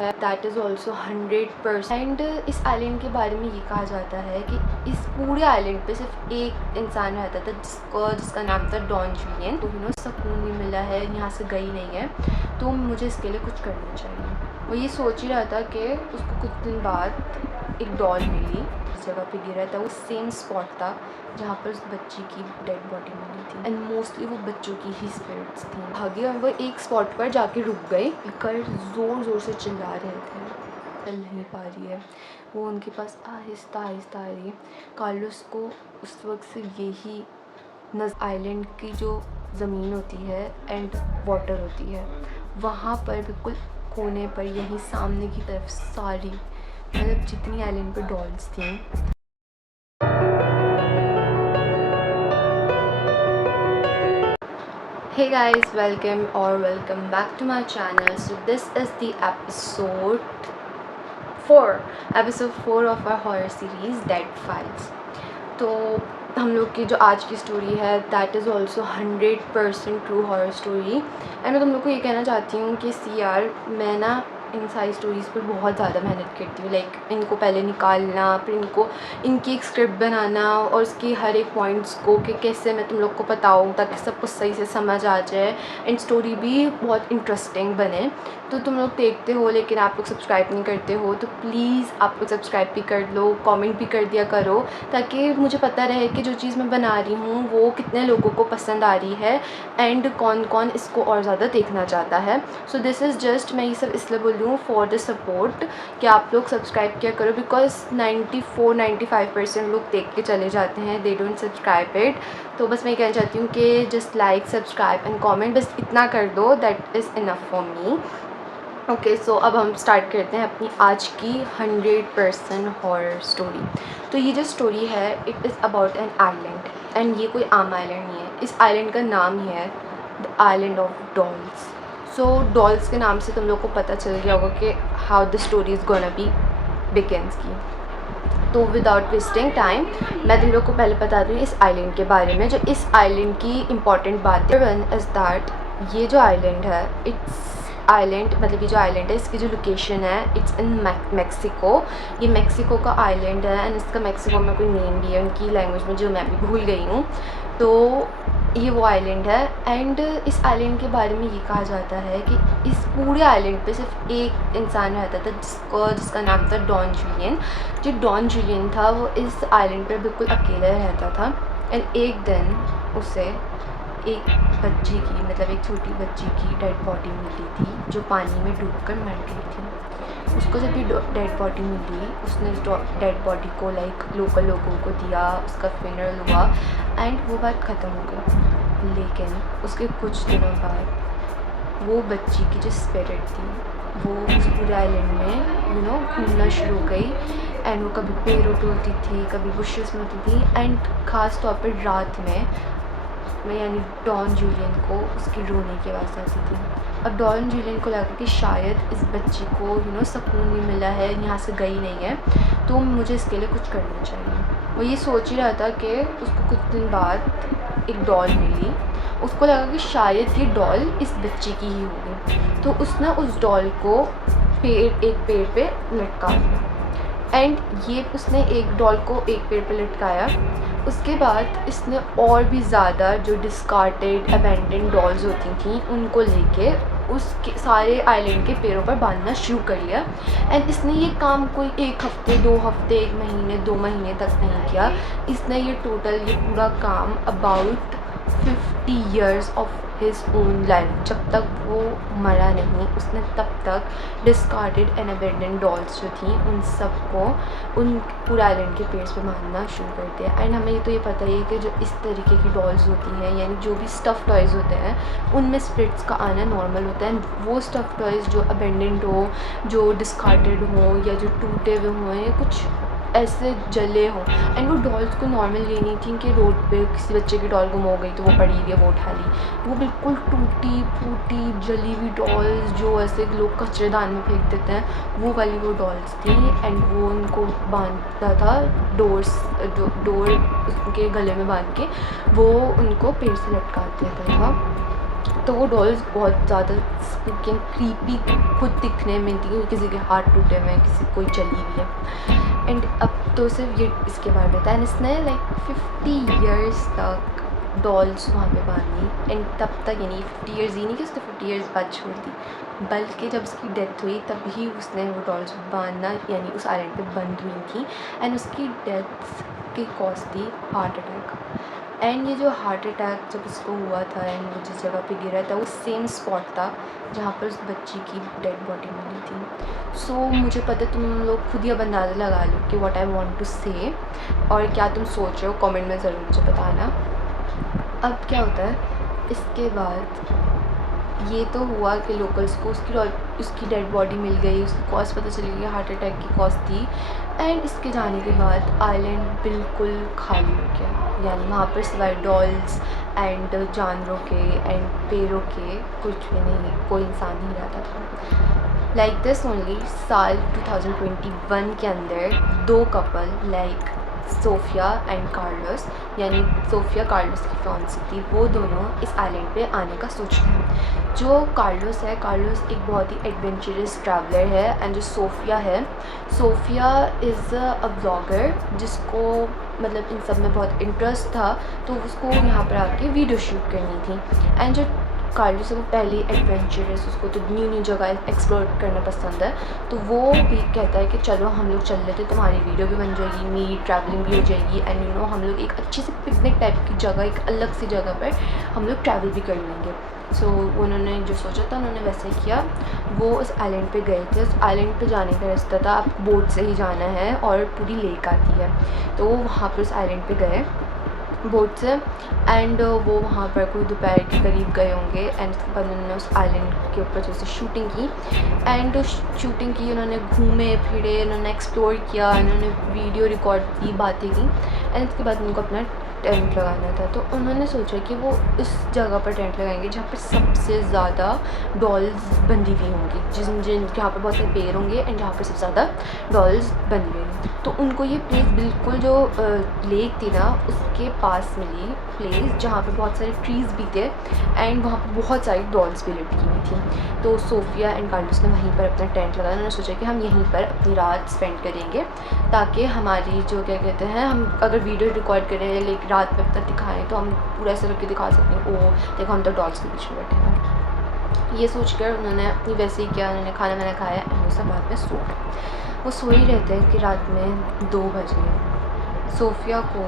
That is also 100%। इस island के बारे में ये कहा जाता है कि इस पूरे आइलैंड पे सिर्फ एक इंसान रहता था जिसका नाम था डॉन जुलियन। तो सुकून नहीं मिला है, यहाँ से गई नहीं है, तो मुझे इसके लिए कुछ करना चाहिए। वो ये सोच ही रहा था कि उसको कुछ दिन बाद एक डॉल मिली, जिस जगह पे गिरा था वो सेम स्पॉट था जहाँ पर उस बच्ची की डेड बॉडी मिली थी। एंड मोस्टली वो बच्चों की ही स्पिरिट्स थी। भागे और वो एक स्पॉट पर जाके रुक गए, कर ज़ोर ज़ोर से चिल्ला रहे थे, चल नहीं पा रही है। वो उनके पास आहिस्ता आहिस्ता आ रही है। कार्लोस को उस वक्त से यही आइलैंड की जो ज़मीन होती है एंड वाटर होती है, वहाँ पर बिल्कुल कोने पर यहीं सामने की तरफ सारी मतलब जितनी आइलैंड पे डॉल्स थी। Hey guys, welcome back to my channel. So this is the episode 4 of our horror series Dead Files. तो हम लोग की जो आज की स्टोरी है that is also 100% true horror story. And मैं तुम लोग को ये कहना चाहती हूँ कि यार मैं ना इन सारी स्टोरीज़ पर बहुत ज़्यादा मेहनत करती हूँ। लाइक इनको पहले निकालना, फिर इनकी एक स्क्रिप्ट बनाना और उसकी हर एक पॉइंट्स को कि कैसे मैं तुम लोग को बताऊँ ताकि सब कुछ सही से समझ आ जाए एंड स्टोरी भी बहुत इंटरेस्टिंग बने। तो तुम लोग देखते हो लेकिन आप लोग सब्सक्राइब नहीं करते हो, तो प्लीज़ आप लोग सब्सक्राइब भी कर लो, कमेंट भी कर दिया करो ताकि मुझे पता रहे कि जो चीज़ मैं बना रही हूँ वो कितने लोगों को पसंद आ रही है एंड कौन कौन इसको और ज़्यादा देखना चाहता है। सो दिस इज़ जस्ट, मैं ये सब इसलिए बोल रही हूँ फॉर द सपोर्ट कि आप लोग सब्सक्राइब किया करो, बिकॉज 94-95% लोग देख के चले जाते हैं, दे डोंट सब्सक्राइब इट। तो बस मैं कहना चाहती हूँ कि just like, subscribe and comment, बस इतना कर दो, that is enough for me. Okay, so अब हम स्टार्ट करते हैं अपनी आज की 100% हॉरर स्टोरी। तो ये जो स्टोरी है it is about an island and ये कोई आम आइलैंड नहीं है। इस आइलैंड का नाम ही है the island of dolls. So dolls के नाम से तुम लोग को पता चल गया होगा कि how the story is gonna be begins की। तो विदाउट वेस्टिंग टाइम मैं तुम लोग को पहले बता दूँ इस आइलैंड के बारे में। जो इस आइलैंड की इम्पॉर्टेंट बात है वन इज़ दैट ये जो आइलैंड है मतलब ये जो आइलैंड है इसकी जो लोकेशन है इट्स इन मैक्सिको। ये मैक्सिको का आइलैंड है एंड इसका मैक्सिको में कोई नेम भी है उनकी लैंग्वेज में जो मैं भी भूल गई हूँ। तो ये वो आइलैंड है एंड इस आइलैंड के बारे में ये कहा जाता है कि इस पूरे आइलैंड पे सिर्फ एक इंसान रहता था जिसका नाम था डॉन जुलियन। जो डॉन जुलियन था वो इस आइलैंड पर बिल्कुल अकेला रहता था एंड एक दिन उसे एक बच्ची की मतलब एक छोटी बच्ची की डेड बॉडी मिली थी जो पानी में डूबकर मर गई थी। उसको जब भी डेड बॉडी मिली उसने उस डेड बॉडी को लाइक लोकल लोगों को दिया, उसका फिनरल हुआ एंड वो बात ख़त्म हो गई। लेकिन उसके कुछ दिनों बाद वो बच्ची की जो स्पिरिट थी वो उस पूरे आइलैंड में घूमना शुरू हो गई एंड वो कभी पेड़ों पे होती थी, कभी बुशेस में होती थी एंड ख़ास तौर पर रात में यानी डॉन जुलियन को उसकी रोने की आवाज़ आती थी। अब डॉन जुलियन को लगा कि शायद इस बच्ची को सुकून नहीं मिला है, यहाँ से गई नहीं है, तो मुझे इसके लिए कुछ करना चाहिए। वो ये सोच ही रहा था कि उसको कुछ दिन बाद एक डॉल मिली। उसको लगा कि शायद ये डॉल इस बच्ची की ही होगी, तो उसने उस डॉल को एक पेड़ पे लटका दिया एंड ये उसने एक डॉल को एक पेड़ पे लटकाया। उसके बाद इसने और भी ज़्यादा जो डिस्कार्टेड अबेंडन डॉल्स होती थी उनको लेके उसके सारे आइलैंड के पेड़ों पर बांधना शुरू कर लिया एंड इसने ये काम कोई 1 हफ्ते 2 हफ्ते 1 महीने 2 महीने तक नहीं किया। इसने ये पूरा काम about 50 years of his own life, जब तक वो मरा नहीं उसने तब तक डिस्कार्डेड एंड अबेंडन डॉल्स जो थी उन सबको उन पूरे आइलैंड के पेड़ पे बांधना शुरू कर दिया। एंड हमें ये तो ये पता ही है कि जो इस तरीके की डॉल्स होती हैं यानी जो भी स्टफ़ टॉयज़ होते हैं उनमें स्पिरिट्स का आना नॉर्मल होता है। वो स्टफ़ टॉयज़ जो अबेंडेंड हो, जो डिस्कार्डेड हो या जो टूटे हुए हों या कुछ ऐसे जले हों एंड वो डॉल्स को नॉर्मल ये नहीं थी कि रोड पे किसी बच्चे की डॉल गुम हो गई तो वो पड़ी हुई है वो उठा ली। वो बिल्कुल टूटी फूटी जली हुई डॉल्स जो ऐसे लोग कचरेदान में फेंक देते हैं वो वाली वो डॉल्स थी एंड वो उनको बांधता था डोर उनके गले में बांध के वो उनको पेड़ से लटका देता था तो वो डॉल्स बहुत ज़्यादा स्पूकी एंड क्रीपी खुद दिखने में थी, किसी के हाथ टूटे हुए हैं, किसी कोई चली हुई है। एंड अब तो सिर्फ ये इसके बारे में था, एंड इसने लाइक 50 ईयर्स तक डॉल्स वहाँ पे बांधी। एंड तब तक यानी 50 ईयर्स ही नहीं कि उसने 50 ईयर्स बाद छोड़ दी, बल्कि जब उसकी डेथ हुई तभी उसने वो डॉल्स बांधना यानी उस आइलैंड पे बंद हुई थी। एंड उसकी डेथ की कॉज थी हार्ट अटैक। एंड ये जो हार्ट अटैक जब उसको हुआ था एंड वो जिस जगह पे गिरा था वो सेम स्पॉट था जहाँ पर उस बच्ची की डेड बॉडी मिली थी। सो मुझे पता है तुम लोग खुद ही अब अंदाज़ा लगा लो कि व्हाट आई वांट टू से और क्या तुम सोच रहे हो, कमेंट में ज़रूर मुझे बताना। अब क्या होता है इसके बाद, ये तो हुआ कि लोकल्स को उसकी डेड बॉडी मिल गई, उसकी कॉज पता चली गई, हार्ट अटैक की कॉज थी। एंड इसके जाने के बाद आइलैंड बिल्कुल खाली हो गया, यानी वहाँ पर सिवाय डॉल्स एंड जानवरों के एंड पेड़ों के कुछ भी नहीं, कोई इंसान नहीं रहता था। लाइक दिस ओनली साल 2021 के अंदर 2 couple like Sophia and Carlos, यानी सोफिया कार्लोस की फियांसी थी, वो दोनों इस आइलैंड पे आने का सोचते हैं। जो कार्लोस है, कार्लोस एक बहुत ही एडवेंचरस ट्रैवलर है। एंड जो सोफिया है, सोफिया इज़ अ ब्लॉगर जिसको मतलब इन सब में बहुत इंटरेस्ट था, तो उसको यहाँ पर आके वीडियो शूट करनी थी। एंड जो कार्लोस है वो पहले एडवेंचरस, उसको तो न्यू जगह एक्सप्लोर करना पसंद है, तो वो भी कहता है कि चलो हम लोग चल लेते, तुम्हारी वीडियो भी बन जाएगी, मेरी ट्रैवलिंग भी हो जाएगी, एंड यू नो हम लोग एक अच्छी सी पिकनिक टाइप की जगह, एक अलग सी जगह पर हम लोग ट्रैवल भी कर लेंगे। सो उन्होंने जो सोचा था उन्होंने वैसे ही किया। वो उस आइलैंड पे गए थे। उस आइलैंड पे जाने का रास्ता था, आप बोट से ही जाना है और पूरी लेक आती है, तो वो वहाँ पर उस आइलैंड पे गए बोट से। एंड वो वहाँ पर कोई दोपहर के करीब गए होंगे। एंड उसके बाद उन्होंने उस आइलैंड के ऊपर जैसे शूटिंग की, एंड शूटिंग की, उन्होंने घूमे फिरे, उन्होंने एक्सप्लोर किया, उन्होंने वीडियो रिकॉर्ड की, बातें की। एंड उसके बाद उनको अपना टेंट लगाना था, तो उन्होंने सोचा कि वो उस जगह पर टेंट लगाएंगे जहाँ पर सबसे ज़्यादा डॉल्स बंधी हुई होंगी, जहाँ पर बहुत सारे पेड़ होंगे एंड जहाँ पर सबसे ज़्यादा डॉल्स बंधी हुई होंगी। तो उनको ये प्लेस बिल्कुल जो लेक थी ना उसके पास मिली, प्लेस जहाँ पर बहुत सारे ट्रीज़ भी थे एंड वहाँ पर बहुत सारी डॉल्स भी लटकी हुई थी। तो सोफिया एंड कार्लोस ने वहीं पर अपना टेंट लगाया। उन्होंने सोचा कि हम यहीं पर अपनी रात स्पेंड करेंगे, ताकि हमारी जो क्या कहते हैं, हम अगर वीडियो रिकॉर्ड करें लेकिन रात में अपना दिखाएं तो हम पूरा ऐसे करके दिखा सकते हैं, ओह देखो हम तो डॉल्स के बीच में बैठे हैं। ये सोचकर उन्होंने अपनी वैसे ही किया, उन्होंने खाना वाना खाया एंड वो सब बाद में सो गए। वो सो ही रहते हैं कि रात में 2 बजे सोफिया को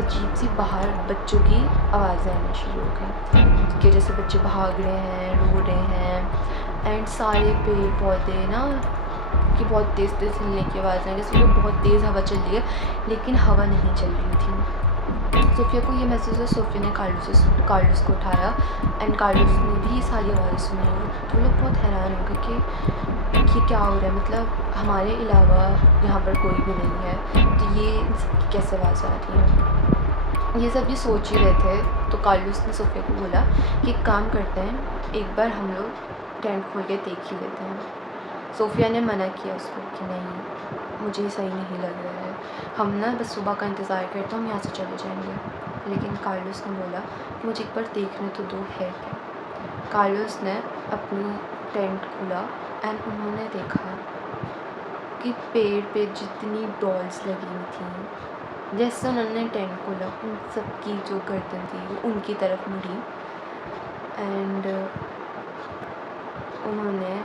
अजीब सी बाहर बच्चों की आवाज़ें आना शुरू हो गई, कि जैसे बच्चे भाग रहे हैं, रो रहे हैं। एंड सारे पेड़ पौधे ना कि बहुत तेज़ तेज़ हिलने की आवाज़ें, जैसे कि बहुत तेज़ हवा चल रही है लेकिन हवा नहीं चल रही थी। सोफिया को ये महसूस हुआ। सोफिया ने कार्लोस को उठाया एंड कार्लोस ने भी ये सारी आवाज़ें सुनी। वो लोग बहुत हैरान हो गए कि क्या हो रहा है, मतलब हमारे अलावा यहाँ पर कोई भी नहीं है, तो ये इन सबकी कैसे आवाज़ आ रही है। ये सब ये सोच ही रहे थे, तो कार्लोस ने सोफिया को बोला कि एक काम करते हैं, एक बार हम लोग टेंट खोल के देख ही लेते हैं। सोफिया ने मना किया उसको कि नहीं, मुझे सही नहीं लग रहा है, हम ना बस सुबह का इंतज़ार करते हम यहाँ से चले जाएंगे। लेकिन कार्लोस ने बोला कि मुझे एक बार देखने तो दो है क्या। कार्लोस ने अपनी टेंट खोला एंड उन्होंने देखा कि पेड़ पे जितनी डॉल्स लगी हुई थी, जैसे उन्होंने टेंट खोला उन सब की जो गर्दन थी वो उनकी तरफ मुड़ी एंड उन्होंने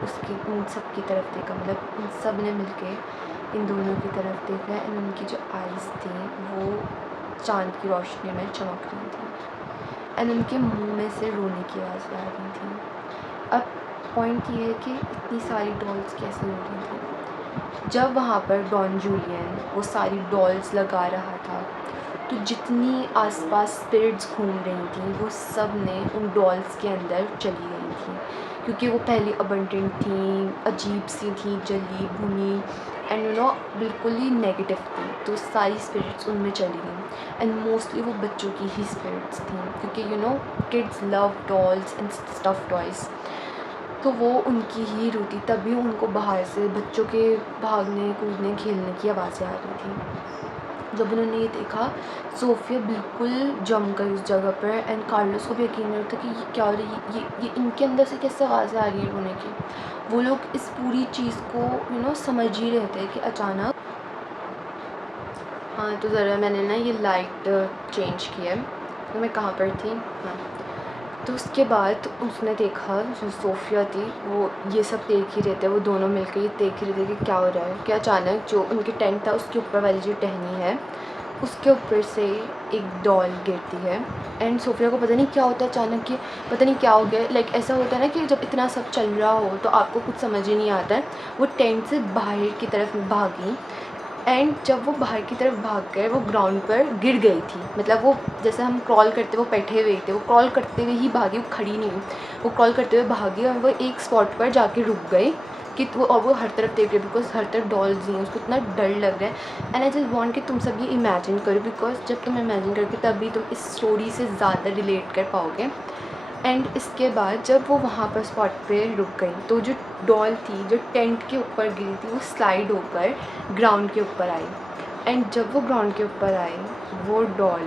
उन सब की तरफ देखा, मतलब उन सब ने मिलके इन दोनों की तरफ देखा एंड उनकी जो आइज़ थी वो चांद की रोशनी में चमक रही थी एंड उनके मुंह में से रोने की आवाज़ आ रही थी। अब पॉइंट ये है कि इतनी सारी डॉल्स कैसे हो रही थी। जब वहाँ पर डॉन जूलियन वो सारी डॉल्स लगा रहा था, तो जितनी आसपास स्पिरिट्स घूम रही थी वो सब ने उन डॉल्स के अंदर चली गई थी, क्योंकि वो पहले अबंडेंट थी, अजीब सी थी, जली भुनी एंड यू नो बिल्कुल ही नेगेटिव थी, तो सारी स्पिरिट्स उनमें चली गई एंड मोस्टली वो बच्चों की ही स्पिरिट्स थी, क्योंकि you know kids love dolls and stuff toys, तो वो उनकी ही रोती, तभी उनको बाहर से बच्चों के भागने कूदने खेलने की आवाज़ें आ रही थी। जब उन्होंने ये देखा, सोफिया बिल्कुल जम गई उस जगह पर, एंड कार्लोस को भी यकीन नहीं होता कि ये क्या हो रही है, ये इनके अंदर से कैसे आवाज़ें आ रही है रोने की। वो लोग इस पूरी चीज़ को समझ ही रहे थे कि अचानक, हाँ तो ज़रा मैंने ना ये लाइट चेंज किया है। तो मैं कहाँ पर थी, हाँ, तो उसके बाद उसने देखा, जो सोफिया थी वो ये सब देख ही रहे थे, वो दोनों मिलकर ये देख ही रहे थे कि क्या हो रहा है। कि अचानक जो उनकी टेंट था उसके ऊपर वाली जो टहनी है उसके ऊपर से एक डॉल गिरती है, एंड सोफिया को पता नहीं क्या होता है अचानक, कि पता नहीं क्या हो गया। लाइक ऐसा होता है ना कि जब इतना सब चल रहा हो तो आपको कुछ समझ ही नहीं आता है। वो टेंट से बाहर की तरफ भागी, एंड जब वो बाहर की तरफ भाग कर वो ग्राउंड पर गिर गई थी। मतलब वो जैसे हम क्रॉल करते वो बैठे हुए थे, वो क्रॉल करते हुए ही भागी, वो खड़ी नहीं हुई, वो क्रॉल करते हुए भागी और वो एक स्पॉट पर जाके रुक गई कि वो हर तरफ देख रही है, बिकॉज हर तरफ डॉल्स हैं, उसको इतना डर लग रहा है। एंड आई जस्ट वांट कि तुम सब ये इमेजिन करो, बिकॉज जब तुम इमेजिन करोगे तभी तुम इस स्टोरी से ज़्यादा रिलेट कर पाओगे। एंड इसके बाद जब वो वहाँ पर स्पॉट पे रुक गई तो जो डॉल थी जो टेंट के ऊपर गिरी थी वो स्लाइड होकर ग्राउंड के ऊपर आई, एंड जब वो ग्राउंड के ऊपर आई वो डॉल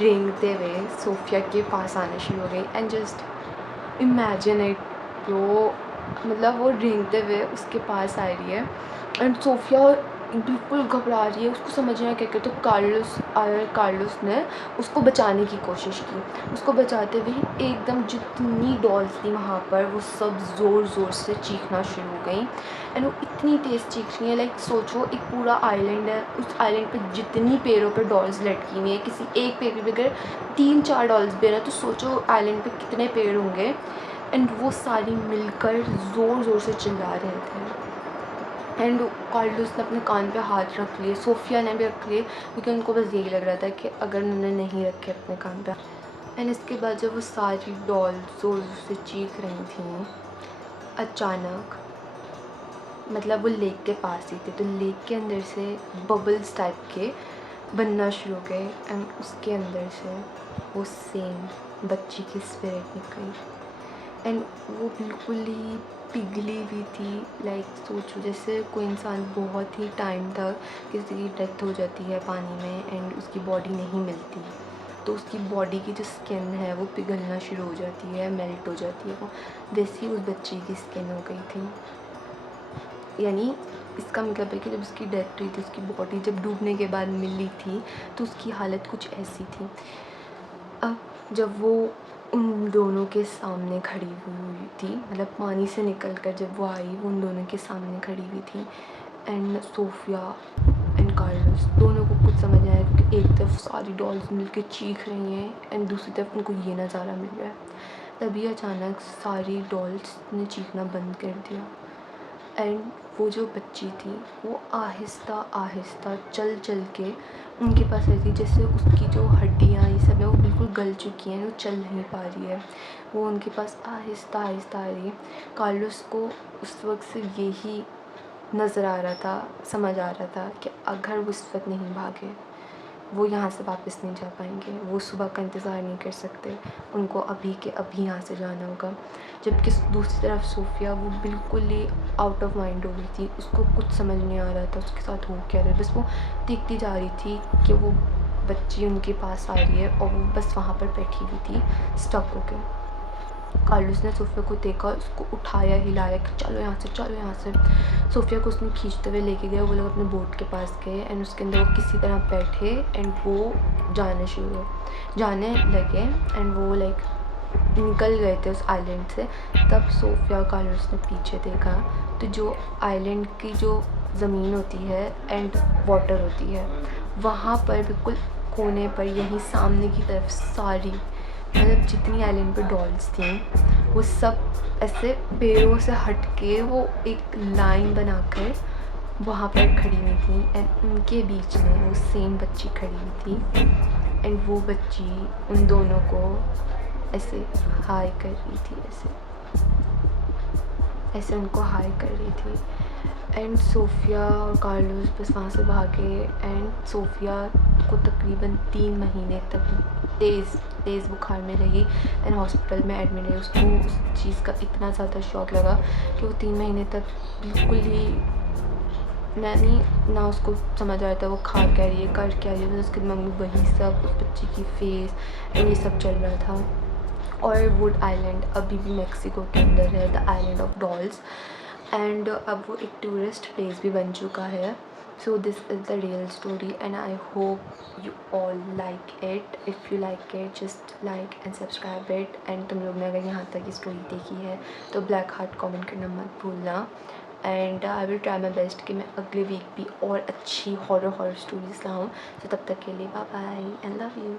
रेंगते हुए सोफिया के पास आना शुरू हो गई। And just imagine it bro, मतलब वो रेंगते हुए उसके पास आ रही है, एंड सोफिया बिल्कुल घबरा रही है, उसको समझ नहीं आया क्या करे। तो कार्लोस आया, कार्लोस ने उसको बचाने की कोशिश की। उसको बचाते हुए एकदम जितनी डॉल्स थी वहाँ पर वो सब ज़ोर ज़ोर से चीखना शुरू हो गई, एंड वो इतनी तेज़ चीख रही है। लाइक सोचो एक पूरा आइलैंड है, उस आइलैंड पे जितनी पेड़ों पर डॉल्स लटकी हुई है, किसी एक पेड़ पे अगर 3-4 डॉल्स भी है ना, तो सोचो आइलैंड पे कितने पेड़ होंगे। एंड वो सारी मिलकर ज़ोर ज़ोर से चिल्ला रहे थे, एंड कार्लोस ने अपने कान पे हाथ रख लिए, सोफिया ने भी रख लिए, क्योंकि उनको बस यही लग रहा था कि अगर उन्होंने नहीं रखे अपने कान पे। एंड इसके बाद जब वो सारी डॉल ज़ोर ज़ोर से चीख रही थी, अचानक मतलब वो लेक के पास ही थे, तो लेक के अंदर से बबल्स टाइप के बनना शुरू हो गए, एंड उसके अंदर से वो सेम बच्ची की स्पिरिट निकली, एंड वो बिल्कुल ही पिघली हुई थी। लाइक सोचो जैसे कोई इंसान बहुत ही टाइम तक किसी की डेथ हो जाती है पानी में एंड उसकी बॉडी नहीं मिलती, तो उसकी बॉडी की जो स्किन है वो पिघलना शुरू हो जाती है, मेल्ट हो जाती है, वो वैसी उस बच्ची की स्किन हो गई थी। यानी इसका मतलब है कि जब उसकी डेथ हुई थी, उसकी बॉडी जब डूबने के बाद मिली थी तो उसकी हालत कुछ ऐसी थी। अब जब वो उन दोनों के सामने खड़ी हुई थी, मतलब पानी से निकल कर जब वो आई, वो उन दोनों के सामने खड़ी हुई थी, एंड सोफिया एंड कार्लोस दोनों को कुछ समझ आया, क्योंकि एक तरफ सारी डॉल्स मिलके चीख रही हैं एंड दूसरी तरफ उनको ये नज़ारा मिल रहा है। तभी अचानक सारी डॉल्स ने चीखना बंद कर दिया, एंड वो जो बच्ची थी वो आहिस्ता आहिस्ता चल चल के उनके पास आई थी, जैसे उसकी जो हड्डियाँ ये सब है वो बिल्कुल गल चुकी हैं, वो चल नहीं पा रही है, वो उनके पास आहिस्ता आहिस्ता आ रही है। कार्लोस को उस वक्त सिर्फ यही नज़र आ रहा था, समझ आ रहा था कि अगर वो इस वक्त नहीं भागे वो यहाँ से वापस नहीं जा पाएंगे, वो सुबह का इंतज़ार नहीं कर सकते, उनको अभी के अभी यहाँ से जाना होगा। जबकि दूसरी तरफ सोफिया वो बिल्कुल ही आउट ऑफ माइंड हो गई थी, उसको कुछ समझ नहीं आ रहा था उसके साथ हो क्या रहा है, बस वो देखती जा रही थी कि वो बच्ची उनके पास आ रही है और वो बस वहाँ पर बैठी हुई थी स्टक होकर। कार्लोस ने सोफिया को देखा, उसको उठाया, हिलाया कि चलो यहाँ से, चलो यहाँ से। सोफिया को उसने खींचते हुए लेके गया, वो लोग अपने बोट के पास गए एंड उसके अंदर वो किसी तरह बैठे एंड वो जाने लगे एंड वो लाइक निकल गए थे उस आइलैंड से। तब सोफिया और कार्लोस ने पीछे देखा तो जो आइलैंड की जो ज़मीन होती है एंड वाटर होती है, वहाँ पर बिल्कुल कोने पर यहीं सामने की तरफ सारी मतलब जितनी आइलैंड पे डॉल्स थी वो सब ऐसे पेड़ों से हट के वो एक लाइन बनाकर वहाँ पर खड़ी हुई थी, एंड उनके बीच में वो सेम बच्ची खड़ी हुई थी, एंड वो बच्ची उन दोनों को ऐसे हाय कर रही थी, ऐसे उनको हाय कर रही थी। एंड सोफिया और कार्लोस बस वहाँ से भागे, एंड सोफिया को तकरीबन 3 महीने तक तेज़ बुखार में रही एंड हॉस्पिटल में एडमिट रही। उसको उस चीज़ का इतना ज़्यादा शॉक लगा कि वो 3 महीने तक बिल्कुल ही नहीं ना उसको समझ आ रहा था वो खा क्या रही है, कर क्या रही है, बस उसके दिमाग में वही सब, उस बच्ची की फेस एंड ये सब चल रहा था। और वुड आइलैंड अभी भी मेक्सिको के अंदर है, the island of dolls, and अब वो एक टूरिस्ट प्लेस भी बन चुका है। So this is the real story and I hope you all like it. If you like it just like and subscribe it, and तुम लोग ने अगर यहाँ तक की स्टोरी देखी है तो ब्लैक हार्ट कमेंट करना मत भूलना। And I will try my best कि मैं अगले वीक भी और अच्छी हॉरर स्टोरीज़ लाऊँ। तो तब तक के लिए bye bye and love you.